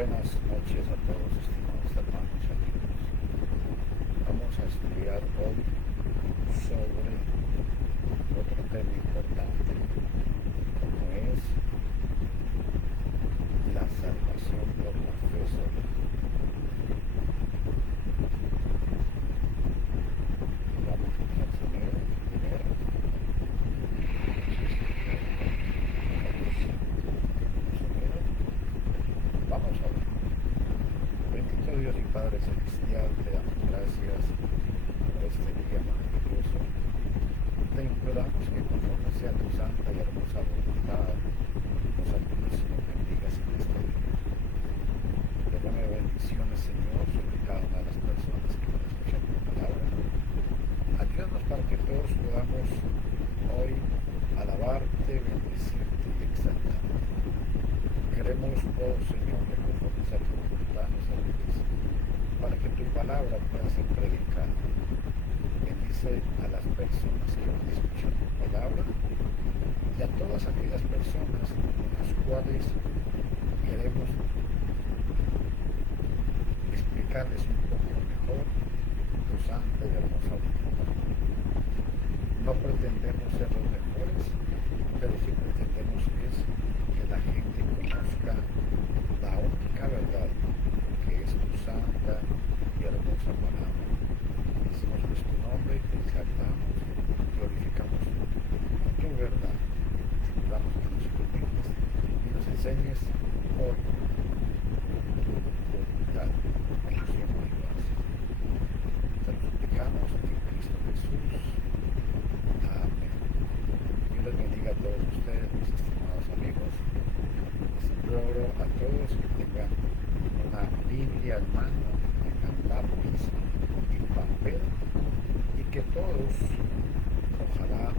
Buenas noches a todos, estimados hermanos y amigos. Vamos a estudiar hoy sobre otro tema importante, como es la salvación por la fe sola. Vamos a usar sonido primero. Vamos a ver. Bendito Dios y Padre Celestial, te damos gracias por este día maravilloso. Te imploramos que conforme sea tu santa y hermosa voluntad, nos ayudes y nos bendigas en este día. Derrame bendiciones, Señor, sobre cada una de las personas que van a escuchar tu palabra. Ayúdanos para que todos podamos hoy alabarte, bendecirte y exaltarte. Queremos, oh Señor, que conforme sea tu voluntad nos ayudes para que tu palabra pueda ser predicada. Bendice a las personas que van a escuchar tu palabra y a todas aquellas personas con las cuales queremos explicarles un poco mejor tu santa y hermosa voluntad. No pretendemos ser los mejores, pero sí pretendemos que la gente conozca la única verdad, que es tu santa y hermosa palabra. Decimos pues tu nombre, te exaltamos, glorificamos tu verdad. Damos que nos ilumines y nos enseñes hoy tu voluntad, como siempre lo haces. Te lo suplicamos en Cristo Jesús. Amén. Dios les bendiga a todos ustedes, mis estimados amigos. Les imploro a todos que tengan una Biblia en mano, tengan lápiz y papel, y que todos, ojalá,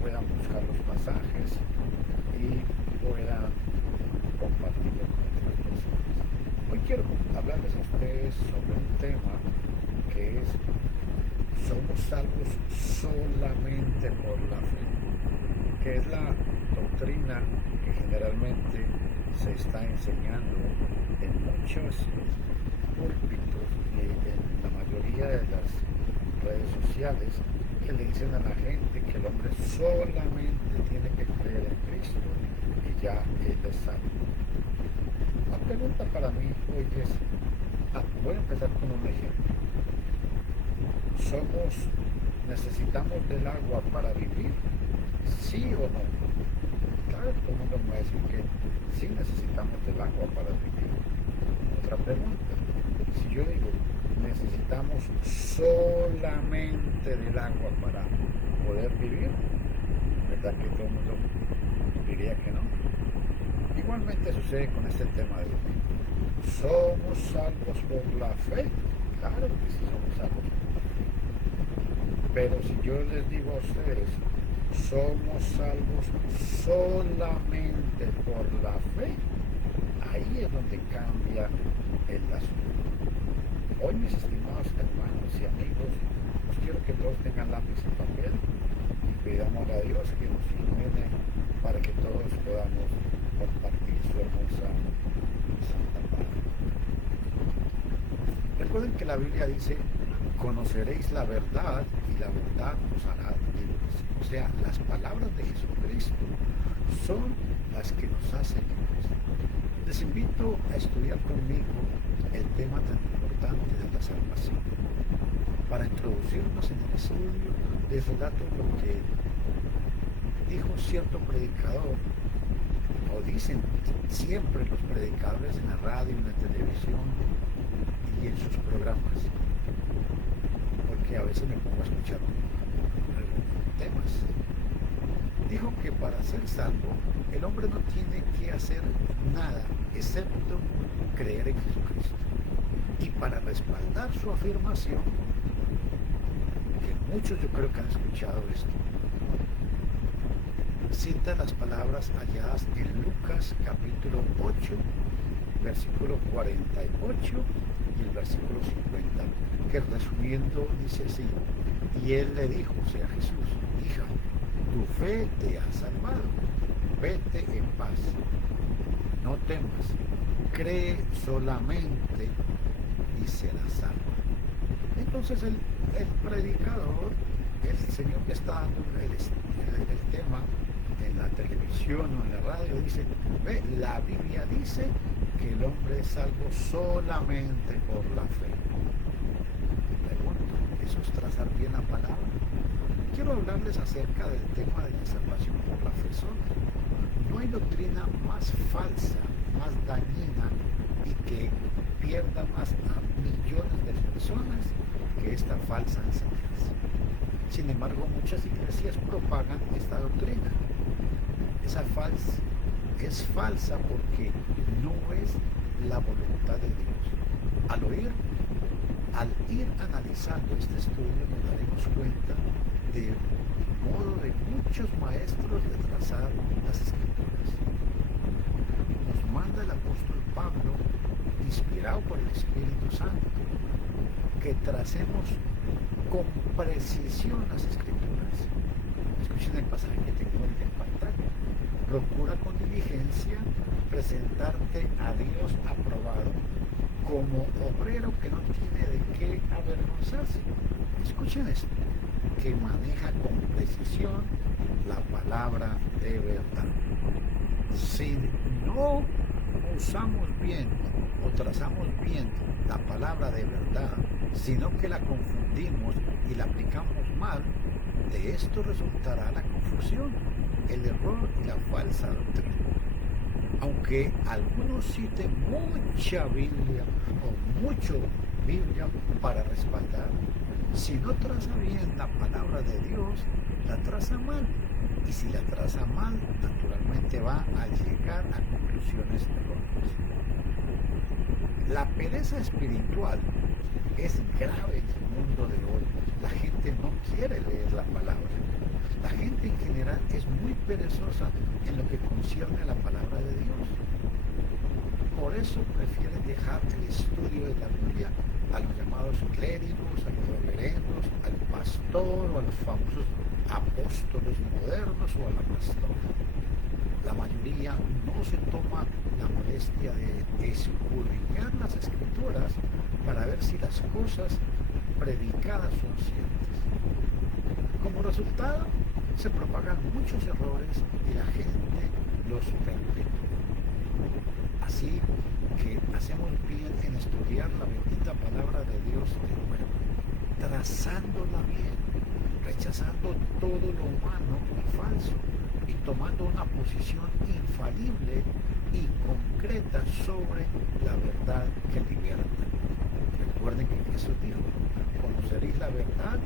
puedan buscar los pasajes y puedan compartirlo con otras personas. Hoy quiero hablarles a ustedes sobre un tema que es: somos salvos solamente por la fe, que es la doctrina que generalmente se está enseñando en muchos púlpitos y en la mayoría de las redes sociales, que le dicen a la gente que el hombre solamente tiene que creer en Cristo y ya él es salvo. La pregunta para mí hoy es, voy a empezar con un ejemplo. ¿Necesitamos del agua para vivir? ¿Sí o no? Claro, todo el mundo me va a decir que sí necesitamos del agua para vivir. Otra pregunta, si yo digo, necesitamos solamente del agua para poder vivir, ¿verdad que todo el mundo diría que no? Igualmente sucede con este tema de hoy. ¿Somos salvos por la fe? Claro que sí somos salvos por la fe. Pero si yo les digo a ustedes, somos salvos solamente por la fe, ahí es donde cambia el asunto. Hoy, mis estimados hermanos y amigos, pues quiero que todos tengan lápiz y papel y pidamos a Dios que nos ilumine para que todos podamos compartir su hermosa santa palabra. Recuerden que la Biblia dice: conoceréis la verdad y la verdad os hará libres. O sea, las palabras de Jesucristo son las que nos hacen libres. Les invito a estudiar conmigo el tema tan importante de la salvación. Para introducirnos en el estudio, les relato lo que dijo cierto predicador, o dicen siempre los predicadores en la radio, en la televisión y en sus programas, porque a veces me pongo a escuchar temas. Dijo que para ser salvo, el hombre no tiene que hacer nada excepto creer en Jesucristo. Y para respaldar su afirmación, que muchos yo creo que han escuchado esto, cita las palabras halladas en Lucas capítulo 8, versículo 48 y el versículo 50, que resumiendo dice así: y él le dijo, o sea Jesús, hija, tu fe te ha salvado, vete en paz, no temas. cree solamente y será salvo. Entonces el predicador, el señor que está dando el tema en la televisión o en la radio, dice, ve, la Biblia dice que el hombre es salvo solamente por la fe. Pregunto, ¿eso es trazar bien la palabra? Quiero hablarles acerca del tema de la salvación por la fe sola. No hay doctrina más falsa, más dañina y que pierda más a millones de personas que esta falsa enseñanza. Sin embargo, muchas iglesias propagan esta doctrina. Esa es falsa porque no es la voluntad de Dios. Al ir analizando este estudio nos daremos cuenta del modo de muchos maestros de trazar las escrituras. Nos manda el apóstol Pablo, inspirado por el Espíritu Santo, que tracemos con precisión las escrituras. Escuchen el pasaje que tengo en pantalla. Procura con diligencia presentarte a Dios aprobado como obrero que no tiene de qué avergonzarse. Escuchen esto, que maneja con precisión la palabra de verdad. Si no usamos bien o trazamos bien la palabra de verdad, sino que la confundimos y la aplicamos mal, de esto resultará la confusión, el error y la falsa doctrina. Aunque algunos citen mucha Biblia o mucho Biblia para respaldar, si no traza bien la palabra de Dios, la traza mal. Y si la traza mal, naturalmente va a llegar a conclusiones erróneas. La pereza espiritual es grave en el mundo de hoy. La gente no quiere leer la palabra. La gente en general es muy perezosa en lo que concierne a la palabra de Dios. Por eso prefieren dejar el estudio de la Biblia a los llamados clérigos, a los reverendos, al pastor o a los famosos apóstoles modernos o a la pastora. La mayoría no se toma la molestia de escudriñar las escrituras para ver si las cosas predicadas son ciertas. Como resultado, se propagan muchos errores y la gente los perpetúa. Así que hacemos bien en estudiar la bendita palabra de Dios de nuevo, trazándola bien, rechazando todo lo humano y falso y tomando una posición infalible y concreta sobre la verdad que liberta. Recuerden que Jesús dijo, conoceréis la verdad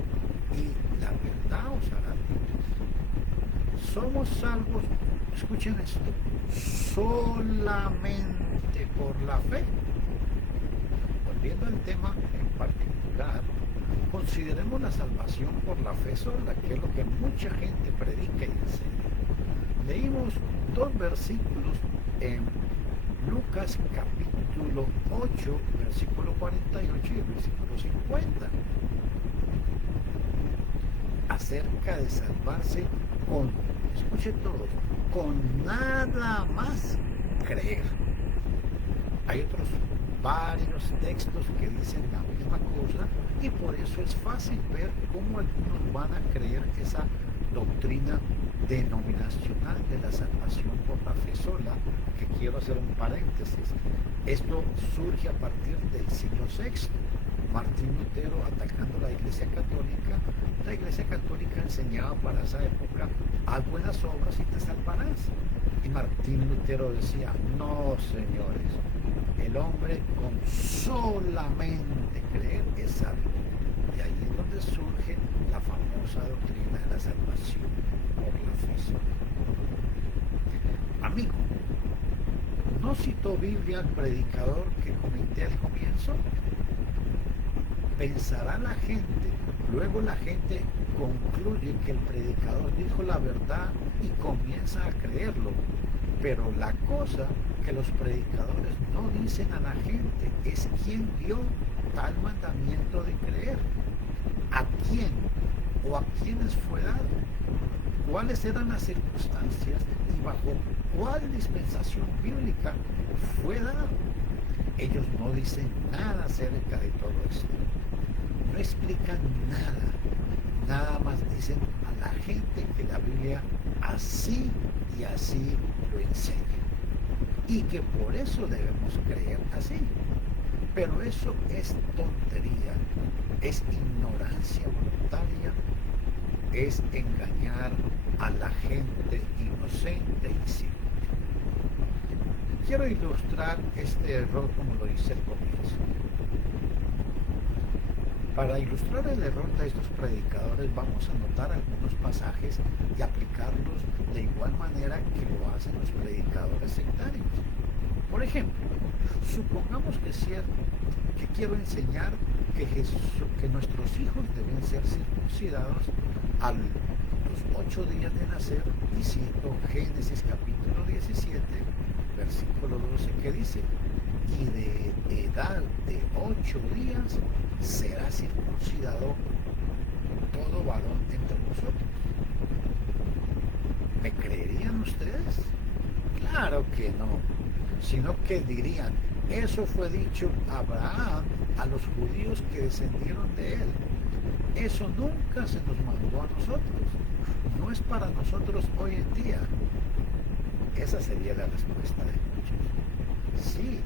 y la verdad os hará libres. Somos salvos, escuchen esto, solamente por la fe. Volviendo al tema en particular, consideremos la salvación por la fe sola, que es lo que mucha gente predica y enseña. Leímos dos versículos en Lucas capítulo 8, versículo 48 y el versículo 50, acerca de salvarse con, escuchen todos, con nada más creer. Hay otros varios textos que dicen la misma cosa y por eso es fácil ver cómo algunos van a creer esa doctrina denominacional de la salvación por la fe sola, que quiero hacer un paréntesis. Esto surge a partir del siglo VI. Martín Lutero atacando la Iglesia Católica. La Iglesia Católica enseñaba para esa época, haz buenas obras y te salvarás. Y Martín Lutero decía, no señores, el hombre con solamente creer es salvo. Y ahí es donde surge la famosa doctrina de la salvación por la fe sola. Amigo, ¿no citó Biblia al predicador que comenté al comienzo? Pensará la gente, luego la gente concluye que el predicador dijo la verdad y comienza a creerlo. Pero la cosa que los predicadores no dicen a la gente es quién dio tal mandamiento de creer. ¿A quién? o a quiénes fue dado, cuáles eran las circunstancias y bajo cuál dispensación bíblica fue dado. Ellos no dicen nada acerca de todo esto, no explican nada más dicen a la gente que la Biblia así y así lo enseña y que por eso debemos creer así. Pero eso es tontería, es ignorancia voluntaria, es engañar a la gente inocente y simple. Quiero ilustrar este error como lo hice al comienzo. Para ilustrar el error de estos predicadores vamos a anotar algunos pasajes y aplicarlos de igual manera que lo hacen los predicadores sectarios. Por ejemplo, supongamos que es cierto que quiero enseñar que nuestros hijos deben ser circuncidados a los 8 días de nacer, y cito Génesis capítulo 17, versículo 12, que dice: y de edad de 8 días será circuncidado todo varón entre vosotros. ¿Me creerían ustedes? Claro que no, sino que dirían: eso fue dicho a Abraham, a los judíos que descendieron de él. Eso nunca se nos mandó a nosotros, no es para nosotros hoy en día. Esa sería la respuesta de muchos. Sí,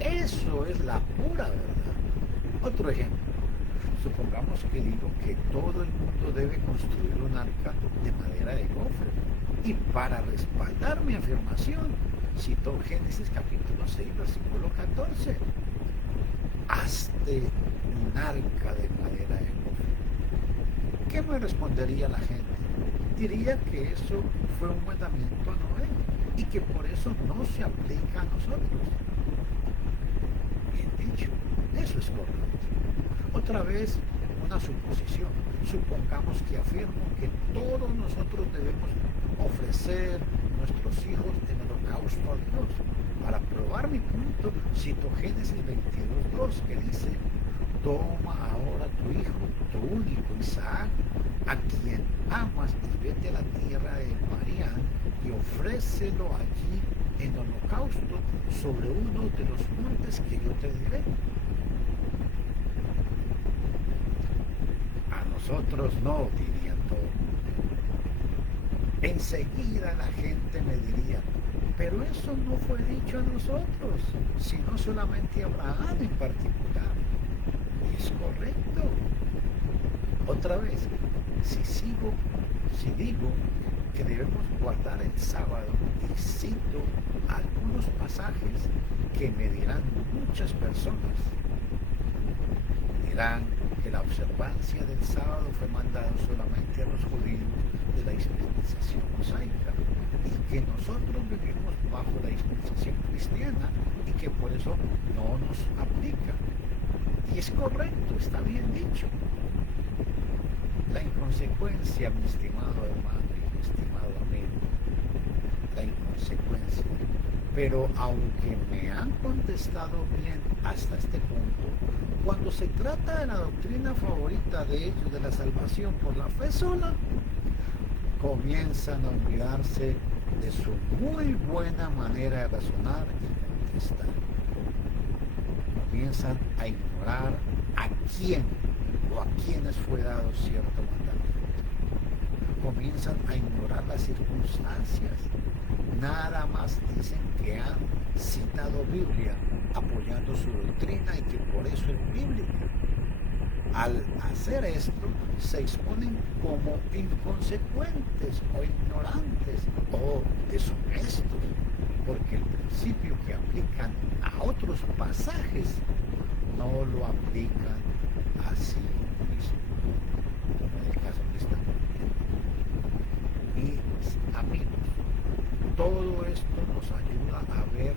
eso es la pura verdad. Otro ejemplo, supongamos que digo que todo el mundo debe construir un arca de madera de gofre, y para respaldar mi afirmación cito Génesis capítulo 6 versículo 14: hazte un arca de madera de gofre. ¿Qué me respondería la gente? Diría que eso fue un mandamiento a Noé y que por eso no se aplica a nosotros. Bien dicho, eso es correcto. Otra vez, una suposición. Supongamos que afirmo que todos nosotros debemos ofrecer nuestros hijos en holocausto a Dios. Para probar mi punto, cito Génesis 22:2, que dice: toma ahora tu hijo, tu único Isaac, a quien amas, y vete a la tierra de Moriah y ofrécelo allí en holocausto sobre uno de los montes que yo te diré. A nosotros no, dirían todos. Enseguida la gente me diría: pero eso no fue dicho a nosotros, sino solamente a Abraham en particular. Y es correcto. Otra vez, si digo que debemos guardar el sábado y cito algunos pasajes que me dirán muchas personas, dirán que la observancia del sábado fue mandado solamente a los judíos de la dispensación mosaica y que nosotros vivimos bajo la dispensación cristiana y que por eso no nos aplica. Y es correcto, está bien dicho. La inconsecuencia, mi estimado hermano y mi estimado amigo, la inconsecuencia. Pero aunque me han contestado bien hasta este punto, cuando se trata de la doctrina favorita de ellos, de la salvación por la fe sola, comienzan a olvidarse de su muy buena manera de razonar y contestar. Comienzan a ignorar a quién o a quiénes fue dado cierto mandamiento. Comienzan a ignorar las circunstancias. Nada más dicen que han citado Biblia apoyando su doctrina y que por eso es bíblica. Al hacer esto, se exponen como inconsecuentes o ignorantes o deshonestos, porque el principio que aplican a otros pasajes no lo aplican a sí mismos, como en el caso que estamos viendo. Mis amigos, todo esto nos ayuda a ver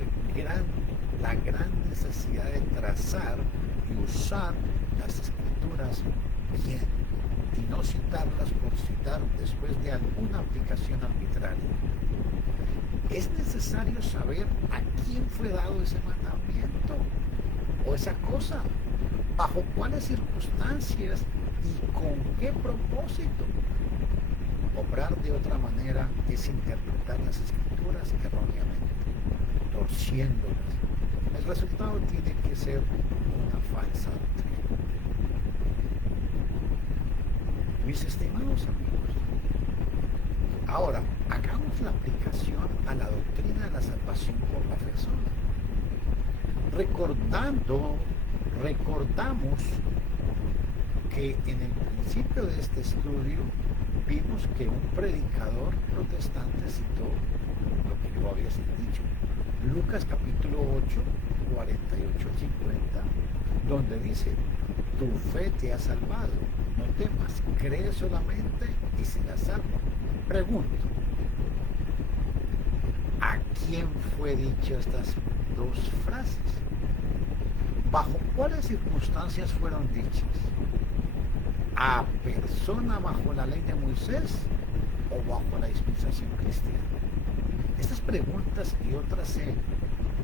la gran necesidad de trazar y usar las escrituras bien y no citarlas por citar después de alguna aplicación arbitraria. Es necesario saber a quién fue dado ese mandamiento o esa cosa, bajo cuáles circunstancias ¿Y con qué propósito? Obrar de otra manera es interpretar las escrituras erróneamente, torciéndolas. El resultado tiene que ser una falsa doctrina. Mis estimados amigos, ahora hagamos la aplicación a la doctrina de la salvación por la persona. Recordamos que en el principio de este estudio vimos que un predicador protestante citó lo que yo había dicho, Lucas capítulo 8, 48 al 50, donde dice: tu fe te ha salvado, no temas, cree solamente y serás salvo. Pregunto, ¿a quién fue dicho estas dos frases? ¿Bajo cuáles circunstancias fueron dichas? ¿A persona bajo la ley de Moisés o bajo la dispensación cristiana? Estas preguntas y otras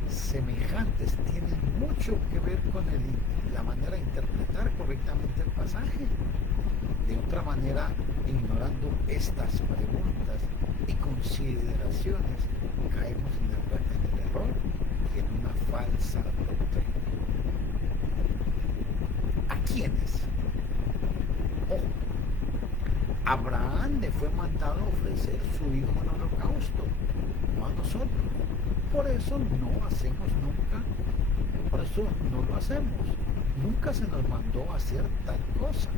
semejantes tienen mucho que ver con la manera de interpretar correctamente el pasaje. De otra manera, ignorando estas preguntas y consideraciones, caemos en el error y en una falsa doctrina. ¿A quiénes? Ojo, Abraham le fue mandado a ofrecer su hijo en holocausto, no a nosotros. Por eso no hacemos nunca, por eso no lo hacemos. Nunca se nos mandó a hacer tal cosa.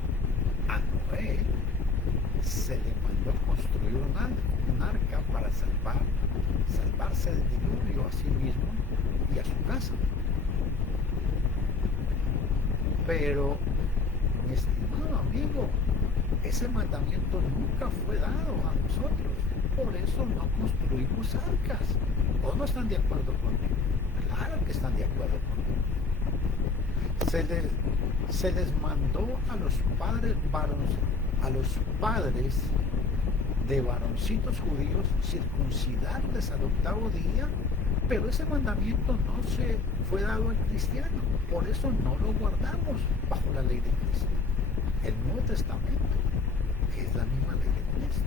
A Noé se le mandó construir un arca para salvarse del diluvio a sí mismo y a su casa. Pero, mi estimado amigo, ese mandamiento nunca fue dado a nosotros. Por eso no construimos arcas. ¿O no están de acuerdo conmigo? Claro que están de acuerdo conmigo. Se les mandó a los padres de varoncitos judíos circuncidarles al octavo día, pero ese mandamiento no se fue dado al cristiano. Por eso no lo guardamos bajo la ley de Cristo. El Nuevo Testamento, que es la misma ley de Cristo.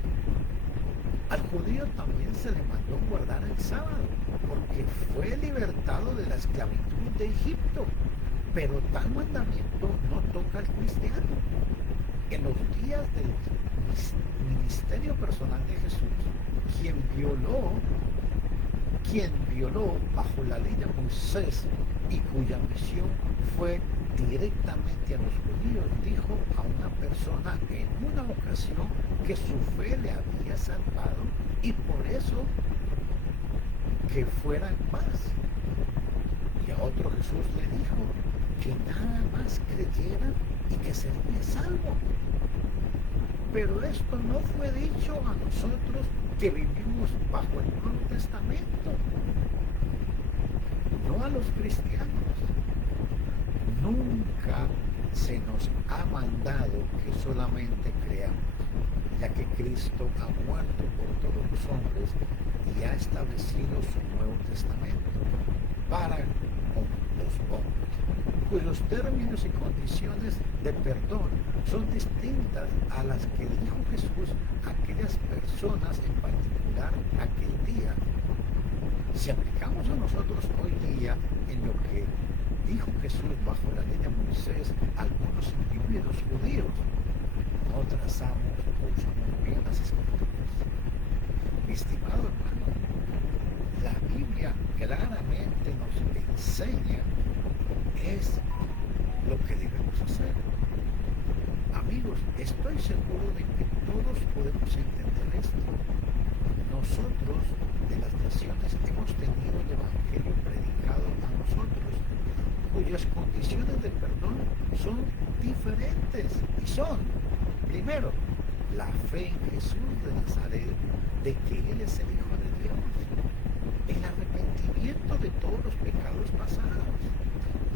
Al judío también se le mandó guardar el sábado, porque fue libertado de la esclavitud de Egipto. Pero tal mandamiento no toca al cristiano. En los días del ministerio personal de Jesús, quien violó bajo la ley de Moisés y cuya misión fue directamente a los judíos, dijo a una persona en una ocasión que su fe le había salvado y por eso que fuera en paz. Y a otro Jesús le dijo que nada más creyera y que sería salvo. Pero esto no fue dicho a nosotros que vivimos bajo el Nuevo Testamento, no a los cristianos. Nunca se nos ha mandado que solamente creamos, ya que Cristo ha muerto por todos los hombres y ha establecido su Nuevo Testamento para con los hombres, cuyos términos y condiciones de perdón son distintas a las que dijo Jesús a aquellas personas, en particular aquel día. Si aplicamos a nosotros hoy día en lo que dijo Jesús bajo la ley de Moisés a algunos individuos judíos, no trazamos o usamos bien las escrituras. Mi estimado hermano, la Biblia claramente nos enseña es lo que debemos hacer. Amigos, estoy seguro de que todos podemos entender esto. Nosotros de las naciones hemos tenido el Evangelio predicado a nosotros, cuyas condiciones de perdón son diferentes y son, primero, la fe en Jesús de Nazaret, de que Él es el Hijo de Dios, el arrepentimiento de todos los pecados pasados,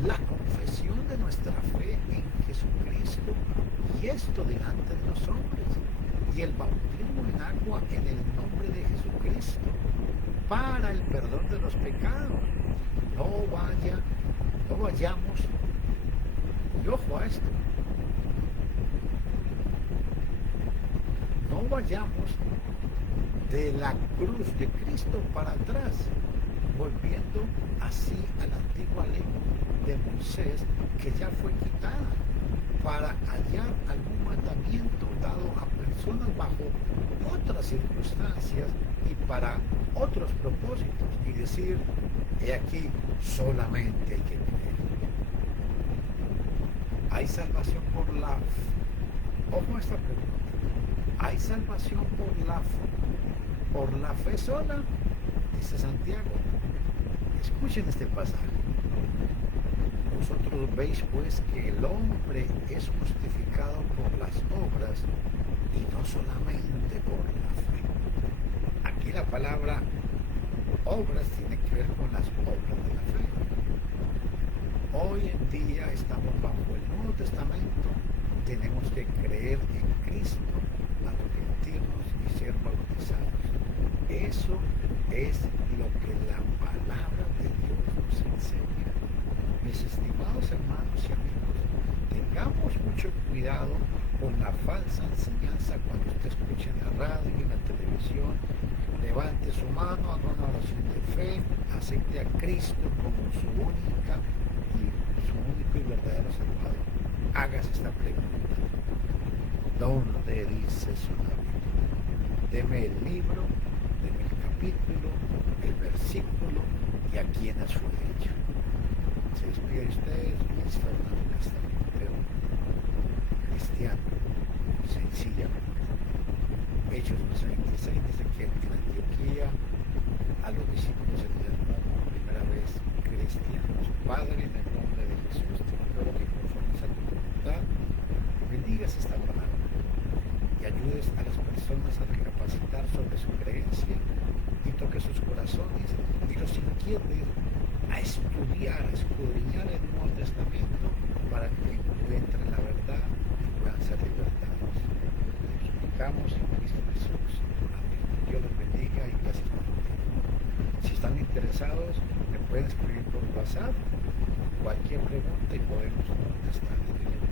la confesión de nuestra fe en Jesucristo y esto delante de los hombres, y el bautismo en agua en el nombre de Jesucristo para el perdón de los pecados. No vayamos, y ojo a esto, no vayamos de la cruz de Cristo para atrás, volviendo así a la antigua ley de Moisés, que ya fue quitada, para hallar algún mandamiento dado a personas bajo otras circunstancias y para otros propósitos, y decir, he aquí, solamente hay que creer. Hay salvación por la fe. Ojo a esta pregunta. ¿Hay salvación por la fe sola? Dice Santiago. Escuchen este pasaje. Vosotros veis pues que el hombre es justificado por las obras y no solamente por la fe. Aquí la palabra obras tiene que ver con las obras de la fe. Hoy en día estamos bajo el Nuevo Testamento. Tenemos que creer en Cristo, arrepentirnos y ser bautizados. Eso es lo que la palabra de Dios nos enseña. Mis estimados hermanos y amigos, tengamos mucho cuidado con la falsa enseñanza cuando usted escuche en la radio y en la televisión. Levante su mano, haga una oración de fe, acepte a Cristo como su único y verdadero Salvador. Hágase esta pregunta. ¿Dónde dice su nombre? Deme el libro, deme el capítulo, el versículo y a quiénes fue hecho. Se despide de ustedes, Luis Fernando Castaño, cristiano, sencillamente. Hechos 26 dice que en Antioquía a los discípulos se les llamó por primera vez cristianos. Padre, en el nombre de Jesús, te ruego que conformes a tu voluntad bendigas esta palabra y ayudes a las personas a recapacitar sobre su creencia y toque sus corazones y los inquietes a estudiar, a escudriñar el Nuevo Testamento para que encuentren la verdad y puedan ser libertados. Les suplicamos en Cristo Jesús. Amén. Dios los bendiga y gracias por tu tiempo. Si están interesados, me pueden escribir por WhatsApp cualquier pregunta y podemos contestar.